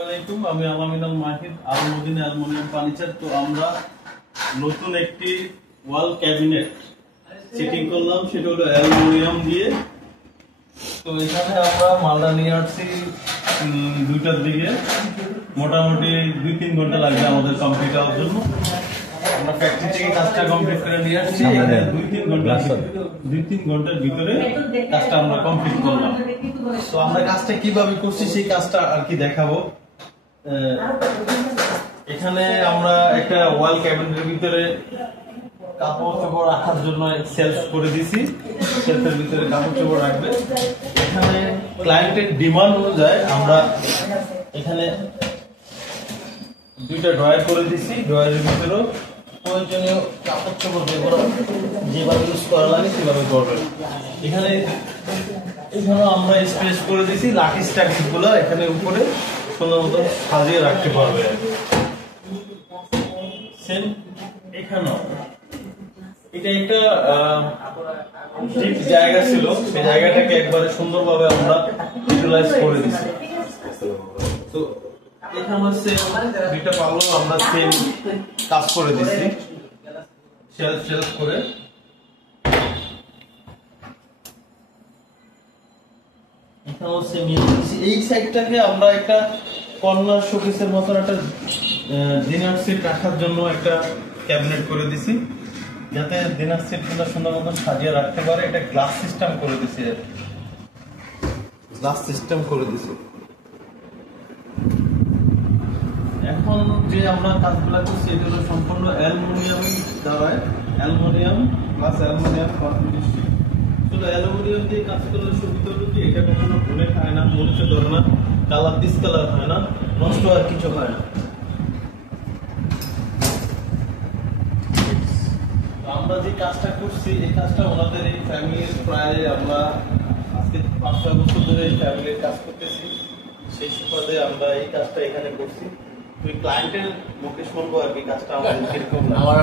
আসসালামু আলাইকুম, আমি আলামিনাল মাহিদ, আল মদিনা অ্যালুমিনিয়াম ফার্নিচার। তো আমরা নতুন একটি ওয়াল ক্যাবিনেট সেটিং করলাম, সেটা হলো অ্যালুমিনিয়াম দিয়ে। তো এখানে আমরা মালটা নিয়ে আসছি 2টার দিকে, মোটামুটি 2-3 ঘন্টা লাগবে আমাদের কমপ্লিট হওয়ার জন্য। আমরা ফ্যাক্টরি থেকে কাজটা কমপ্লিট করে নিয়ে আসছি, 2-3 ঘন্টার ভিতরে কাজটা আমরা কমপ্লিট করলাম। তো আমরা কাজটা কিভাবে করছি সেই কাজটা আর কি দেখাবো। এখানে আমরা একটা ওয়াল ক্যাবিনেটের ভিতরে কাপড় চোপড় রাখার জন্য সেলফ করে দিছি, সেলফের ভিতরে কাপড় চোপড় রাখবে। এখানে ক্লায়েন্টের ডিমান্ড অনুযায়ী আমরা এখানে 2টা ড্রয়ার করে দিছি, ড্রয়ারের ভিতরেও প্রয়োজনীয় কাপড় চোপড় যেভাবে ইউজ করা লাগে সেভাবে করবেন। এখানেও আমরা স্পেস করে দিছি, লাকি স্ট্যাকিং গুলো এখানে উপরে সুন্দর মতো সাজিয়ে রাখতে পারবে। সেম এখানেও এটা একটা ডিপ জায়গা ছিল, সেই জায়গাটাকে একবারে সুন্দরভাবে আমরা ইউটিলাইজ করে দিছি। তো এখানে হচ্ছে 2টা পাল্লা আমরা সেম কাজ করে দিছি, শেলফ করে। এই সাইডটাকে আমরা একটা কর্নার শোকেসের মতন একটা ডিনার সেট রাখার জন্য একটা ক্যাবিনেট করে দিছি, যাতে ডিনার সেটগুলো সুন্দর মতো সাজিয়ে রাখতে পারে। এটা গ্লাস সিস্টেম করে দিছি, এখন যে আমরা কাজগুলো করছি এটা হলো সম্পূর্ণ অ্যালুমিনিয়াম দ্বারা, অ্যালুমিনিয়াম প্লাস অ্যালুমিনিয়াম কনফিনিশন। শুধু অ্যালুমিনিয়াম দিয়ে কাজ করলে সুবিধা হলো কি, এটা কখনো ভুলে খায় না, মরিচে ধরে না, কালার ডিসকালার হয় না, নষ্ট আর কিছু হয় না। আমরা যে কাজটা করছি এই কাজটা ওনাদের এই ফ্যামিলির প্রায় আমরা আজকে 5-6 বছর ধরে এই ফ্যামিলির কাজ করতেছি, সেই সুবাদে আমরা এই কাজটা এখানে করছি। তুই ক্লায়েন্টের মুখে শুনবো আর কি কাজটা আমাদের কিরকম না। আমার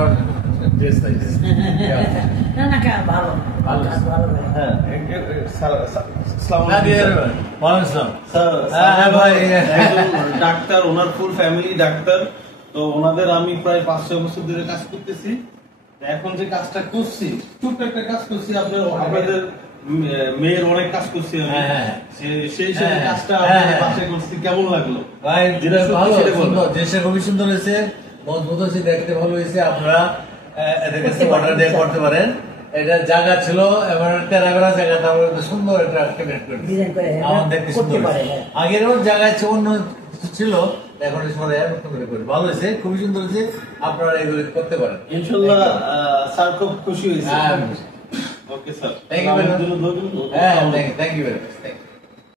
ডাক্তার, ওনার ফুল ফ্যামিলি ডাক্তার। তো ওনাদের আমি প্রায় 5-6 বছর ধরে কাজ করতেছি। এখন যে কাজটা করছি, ছোট্ট একটা কাজ করছি, আপনাদের মেয়ের অনেক কাজ করছি আমি, সেই কাজটা আপনাদের বাসায় করছি, কেমন লাগলো? জিনিসটা খুবই সুন্দর হয়েছে, মজবুত হয়েছে, দেখতে ভালো হয়েছে। আপনারা এদের কাছে অর্ডার দিয়ে করতে পারেন। এটা জায়গা ছিল এবার তেরাবেলা জায়গা, তারপরে সুন্দর একটা ক্যাবিনেট করে আমার দেখতে সুন্দর। আগের জায়গায় অন্য কিছু ছিল, এখন ভালো হয়েছে, খুবই সুন্দর হয়েছে। আপনারা এগুলো করতে পারেন ইনশাআল্লাহ। স্যার খুব খুশি হয়েছে। Okay sir, thank you very much.